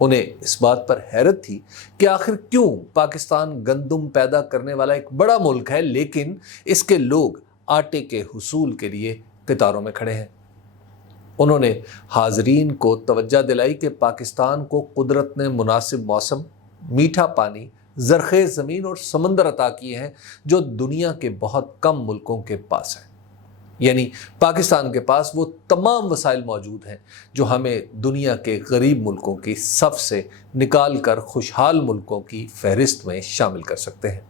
انہیں اس بات پر حیرت تھی کہ آخر کیوں پاکستان گندم پیدا کرنے والا ایک بڑا ملک ہے لیکن اس کے لوگ آٹے کے حصول کے لیے قطاروں میں کھڑے ہیں۔ انہوں نے حاضرین کو توجہ دلائی کہ پاکستان کو قدرت نے مناسب موسم، میٹھا پانی، زرخیز زمین اور سمندر عطا کیے ہیں جو دنیا کے بہت کم ملکوں کے پاس ہیں۔ یعنی پاکستان کے پاس وہ تمام وسائل موجود ہیں جو ہمیں دنیا کے غریب ملکوں کی صف سے نکال کر خوشحال ملکوں کی فہرست میں شامل کر سکتے ہیں۔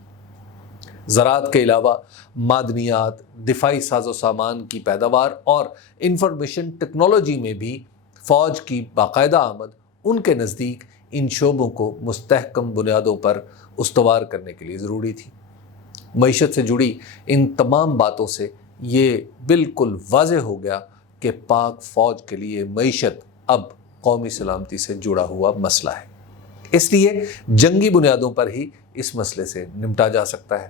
زراعت کے علاوہ معدنیات، دفاعی ساز و سامان کی پیداوار اور انفارمیشن ٹیکنالوجی میں بھی فوج کی باقاعدہ آمد ان کے نزدیک ان شعبوں کو مستحکم بنیادوں پر استوار کرنے کے لیے ضروری تھی۔ معیشت سے جڑی ان تمام باتوں سے یہ بالکل واضح ہو گیا کہ پاک فوج کے لیے معیشت اب قومی سلامتی سے جڑا ہوا مسئلہ ہے، اس لیے جنگی بنیادوں پر ہی اس مسئلے سے نمٹا جا سکتا ہے۔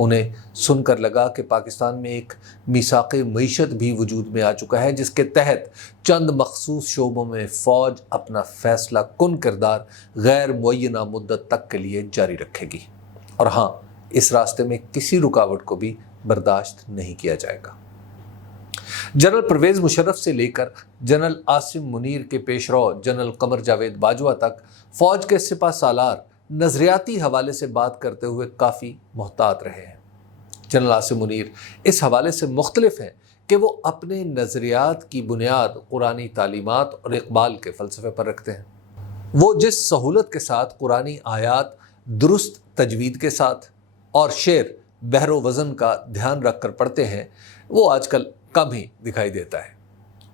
انہیں سن کر لگا کہ پاکستان میں ایک میثاق معیشت بھی وجود میں آ چکا ہے جس کے تحت چند مخصوص شعبوں میں فوج اپنا فیصلہ کن کردار غیر معینہ مدت تک کے لیے جاری رکھے گی، اور ہاں، اس راستے میں کسی رکاوٹ کو بھی برداشت نہیں کیا جائے گا۔ جنرل پرویز مشرف سے لے کر جنرل عاصم منیر کے پیشرو جنرل قمر جاوید باجوہ تک فوج کے سپہ سالار نظریاتی حوالے سے بات کرتے ہوئے کافی محتاط رہے ہیں۔ جنرل عاصم منیر اس حوالے سے مختلف ہیں کہ وہ اپنے نظریات کی بنیاد قرآنی تعلیمات اور اقبال کے فلسفے پر رکھتے ہیں۔ وہ جس سہولت کے ساتھ قرآنی آیات درست تجوید کے ساتھ اور شعر بحر و وزن کا دھیان رکھ کر پڑھتے ہیں وہ آج کل کم ہی دکھائی دیتا ہے۔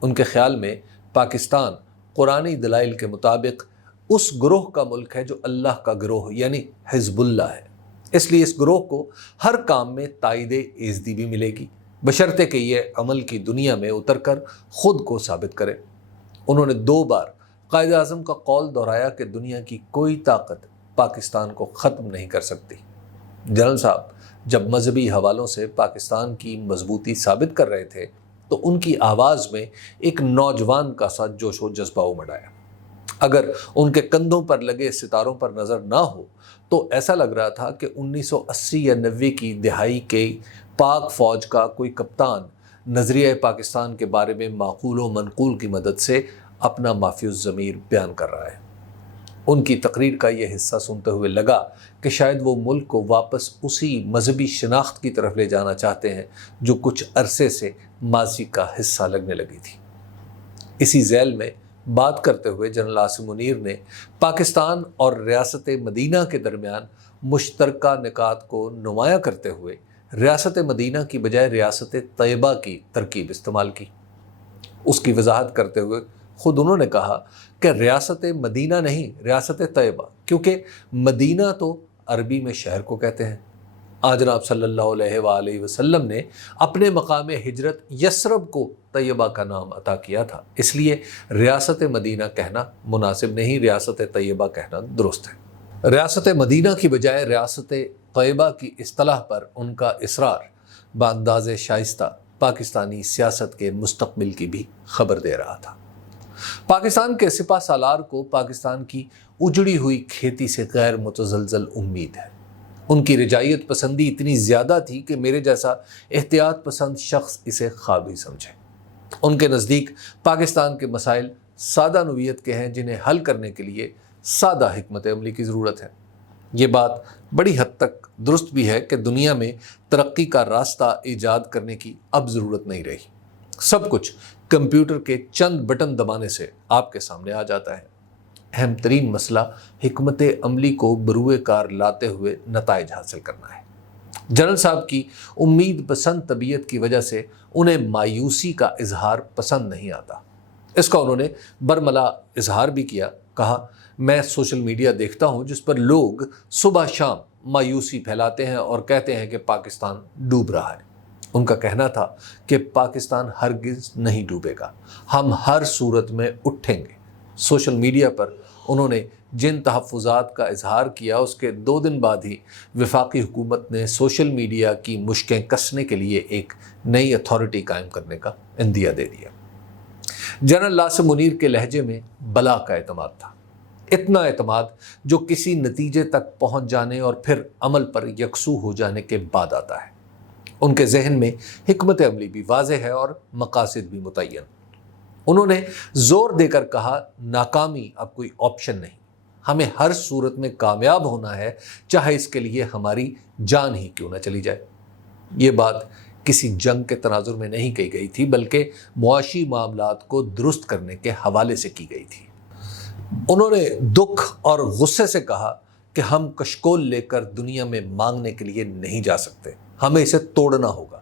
ان کے خیال میں پاکستان قرآنی دلائل کے مطابق اس گروہ کا ملک ہے جو اللہ کا گروہ یعنی حزب اللہ ہے، اس لیے اس گروہ کو ہر کام میں تائید ایزدی بھی ملے گی، بشرطے کہ یہ عمل کی دنیا میں اتر کر خود کو ثابت کرے۔ انہوں نے 2 بار قائد اعظم کا قول دہرایا کہ دنیا کی کوئی طاقت پاکستان کو ختم نہیں کر سکتی۔ جنرل صاحب جب مذہبی حوالوں سے پاکستان کی مضبوطی ثابت کر رہے تھے تو ان کی آواز میں ایک نوجوان کا سا جوش و جذبہ امڑ آیا۔ اگر ان کے کندھوں پر لگے ستاروں پر نظر نہ ہو تو ایسا لگ رہا تھا کہ 1980 یا 90 کی دہائی کے پاک فوج کا کوئی کپتان نظریہ پاکستان کے بارے میں معقول و منقول کی مدد سے اپنا مافی الضمیر بیان کر رہا ہے۔ ان کی تقریر کا یہ حصہ سنتے ہوئے لگا کہ شاید وہ ملک کو واپس اسی مذہبی شناخت کی طرف لے جانا چاہتے ہیں جو کچھ عرصے سے ماضی کا حصہ لگنے لگی تھی۔ اسی ذیل میں بات کرتے ہوئے جنرل عاصم منیر نے پاکستان اور ریاست مدینہ کے درمیان مشترکہ نکات کو نمایاں کرتے ہوئے ریاست مدینہ کی بجائے ریاست طیبہ کی ترکیب استعمال کی۔ اس کی وضاحت کرتے ہوئے خود انہوں نے کہا کہ ریاست مدینہ نہیں، ریاست طیبہ، کیونکہ مدینہ تو عربی میں شہر کو کہتے ہیں۔ جناب صلی اللہ علیہ وآلہ وسلم نے اپنے مقام ہجرت یثرب کو طیبہ کا نام عطا کیا تھا، اس لیے ریاست مدینہ کہنا مناسب نہیں، ریاست طیبہ کہنا درست ہے۔ ریاست مدینہ کی بجائے ریاست طیبہ کی اصطلاح پر ان کا اصرار بانداز شائستہ پاکستانی سیاست کے مستقبل کی بھی خبر دے رہا تھا۔ پاکستان کے سپہ سالار کو پاکستان کی اجڑی ہوئی کھیتی سے غیر متزلزل امید ہے۔ ان کی رجائیت پسندی اتنی زیادہ تھی کہ میرے جیسا احتیاط پسند شخص اسے خواب ہی سمجھے۔ ان کے نزدیک پاکستان کے مسائل سادہ نوعیت کے ہیں جنہیں حل کرنے کے لیے سادہ حکمت عملی کی ضرورت ہے۔ یہ بات بڑی حد تک درست بھی ہے کہ دنیا میں ترقی کا راستہ ایجاد کرنے کی اب ضرورت نہیں رہی۔ سب کچھ کمپیوٹر کے چند بٹن دبانے سے آپ کے سامنے آ جاتا ہے۔ اہم ترین مسئلہ حکمت عملی کو بروئے کار لاتے ہوئے نتائج حاصل کرنا ہے۔ جنرل صاحب کی امید پسند طبیعت کی وجہ سے انہیں مایوسی کا اظہار پسند نہیں آتا۔ اس کا انہوں نے برملا اظہار بھی کیا۔ کہا، میں سوشل میڈیا دیکھتا ہوں جس پر لوگ صبح شام مایوسی پھیلاتے ہیں اور کہتے ہیں کہ پاکستان ڈوب رہا ہے۔ ان کا کہنا تھا کہ پاکستان ہرگز نہیں ڈوبے گا، ہم ہر صورت میں اٹھیں گے۔ سوشل میڈیا پر انہوں نے جن تحفظات کا اظہار کیا اس کے 2 دن بعد ہی وفاقی حکومت نے سوشل میڈیا کی مشکیں کسنے کے لیے ایک نئی اتھارٹی قائم کرنے کا عندیہ دے دیا۔ جنرل عاصم منیر کے لہجے میں بلا کا اعتماد تھا۔ اتنا اعتماد جو کسی نتیجے تک پہنچ جانے اور پھر عمل پر یکسو ہو جانے کے بعد آتا ہے۔ ان کے ذہن میں حکمت عملی بھی واضح ہے اور مقاصد بھی متعین۔ انہوں نے زور دے کر کہا، ناکامی اب کوئی آپشن نہیں، ہمیں ہر صورت میں کامیاب ہونا ہے، چاہے اس کے لیے ہماری جان ہی کیوں نہ چلی جائے۔ یہ بات کسی جنگ کے تناظر میں نہیں کہی گئی تھی، بلکہ معاشی معاملات کو درست کرنے کے حوالے سے کی گئی تھی۔ انہوں نے دکھ اور غصے سے کہا کہ ہم کشکول لے کر دنیا میں مانگنے کے لیے نہیں جا سکتے، ہمیں اسے توڑنا ہوگا۔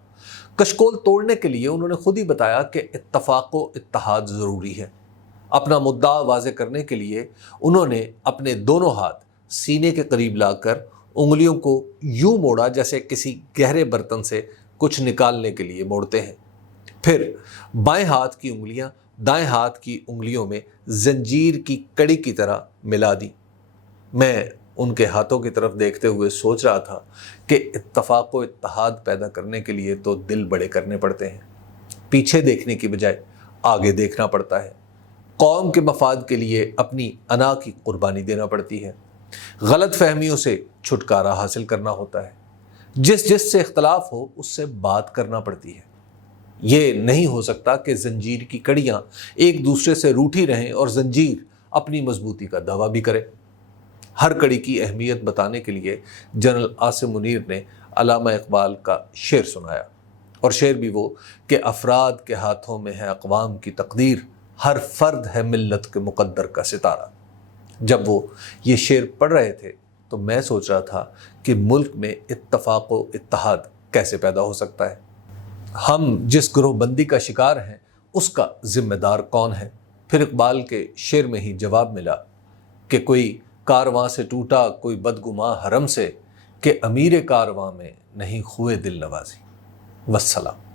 کشکول توڑنے کے لیے انہوں نے خود ہی بتایا کہ اتفاق و اتحاد ضروری ہے۔ اپنا مدعا واضح کرنے کے لیے انہوں نے اپنے دونوں ہاتھ سینے کے قریب لا کر انگلیوں کو یوں موڑا جیسے کسی گہرے برتن سے کچھ نکالنے کے لیے موڑتے ہیں۔ پھر بائیں ہاتھ کی انگلیاں دائیں ہاتھ کی انگلیوں میں زنجیر کی کڑی کی طرح ملا دی۔ میں ان کے ہاتھوں کی طرف دیکھتے ہوئے سوچ رہا تھا کہ اتفاق و اتحاد پیدا کرنے کے لیے تو دل بڑے کرنے پڑتے ہیں، پیچھے دیکھنے کی بجائے آگے دیکھنا پڑتا ہے، قوم کے مفاد کے لیے اپنی انا کی قربانی دینا پڑتی ہے، غلط فہمیوں سے چھٹکارا حاصل کرنا ہوتا ہے، جس سے اختلاف ہو اس سے بات کرنا پڑتی ہے۔ یہ نہیں ہو سکتا کہ زنجیر کی کڑیاں ایک دوسرے سے روٹھی رہیں اور زنجیر اپنی مضبوطی کا دعویٰ بھی کرے۔ ہر کڑی کی اہمیت بتانے کے لیے جنرل عاصم منیر نے علامہ اقبال کا شعر سنایا، اور شعر بھی وہ کہ افراد کے ہاتھوں میں ہے اقوام کی تقدیر، ہر فرد ہے ملت کے مقدر کا ستارہ۔ جب وہ یہ شعر پڑھ رہے تھے تو میں سوچ رہا تھا کہ ملک میں اتفاق و اتحاد کیسے پیدا ہو سکتا ہے۔ ہم جس گروہ بندی کا شکار ہیں اس کا ذمہ دار کون ہے؟ پھر اقبال کے شعر میں ہی جواب ملا کہ کوئی کارواں سے ٹوٹا کوئی بدگماں حرم سے، کہ امیر کارواں میں نہیں خوئے دل نوازی۔ والسلام۔